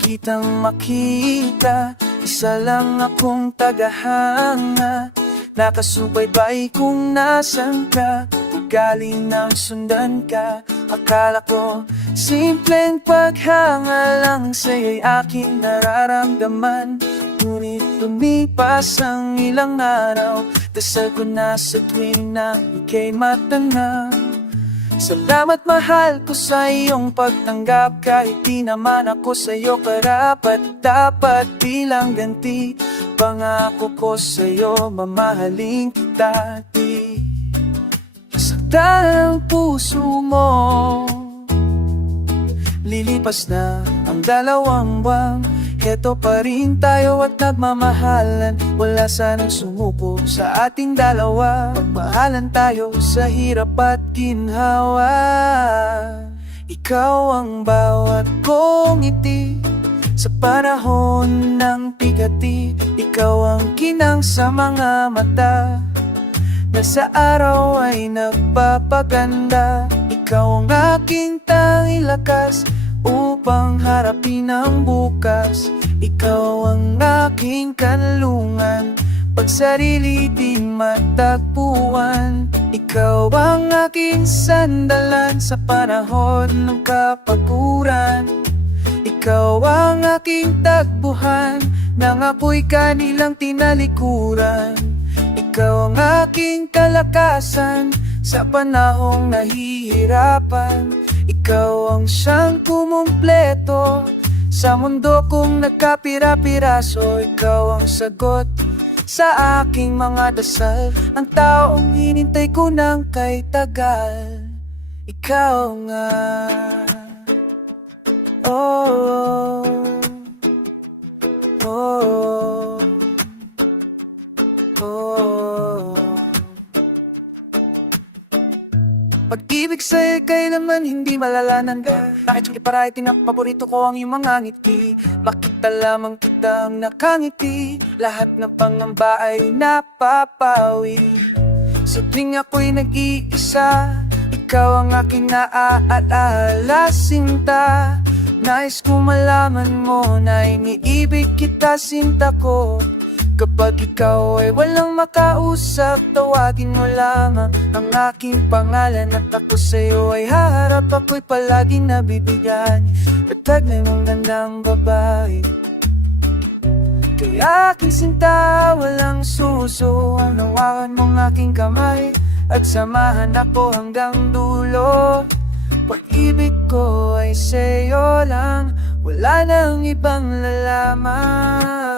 kitang makita, isa lang akong tagahanga. Nakasubaybay kung nasan ka, galing nang sundan ka. Akala ko simpleng paghanga lang sa'yo'y aking nararamdaman. Ngunit lumipas ang ilang araw, dasal ko na sa tuwing na ika'y matanaw. Salamat mahal ko sa iyong pagtanggap, kahit di naman ako sa'yo karapat. Dapat bilang ganti, pangako ko sa'yo, mamahalin kita di masaktan ang puso mo. Lilipas na ang 2 buwan, heto pa rin tayo at nagmamahalan. Wala sanang sumuko sa ating dalawa, pagmahalan tayo sa hirap at ginhawa. Ikaw ang bawat kong ngiti sa panahon ng bigati. Ikaw ang kinang sa mga mata na sa araw ay nagpapaganda. Ikaw ang aking tanging lakas upang harapin ang bukas. Ikaw ang aking kanlungan pag sarili di matagpuan. Ikaw ang aking sandalan sa panahon ng kapaguran. Ikaw ang aking tagpuhan nang ako'y kanilang tinalikuran. Ikaw ang aking kalakasan sa panahong nahihirapan. Ikaw ang siyang kumumpleto sa mundo kong nagkapira-piraso. Ikaw ang sagot sa aking mga dasal, ang taong hinintay ko ng kay tagal. Ikaw nga, oh, oh, oh. Pag-ibig sa'yo kailanman hindi malalanan ka. Bakit hindi para itinap, paborito ko ang iyong mga ngiti. Makita lamang kita ang nakangiti, lahat ng pangamba ay napapawi. Sa tuwing ako'y nag-iisa, ikaw ang aking naaalala, sinta. Nais ko malaman mo na iniibig kita, sinta ko. Kapag ikaw ay walang makausap, tawagin mo lamang ang aking pangalan. At ako sa'yo ay haharap, ako'y palaging nabibigyan. Pagtaglay mong gandang babae, kaya aking sinta, walang suso. Hanawakan mong aking kamay at samahan ako hanggang dulo. Pag-ibig ko ay sa'yo lang, wala nang ibang lalaman.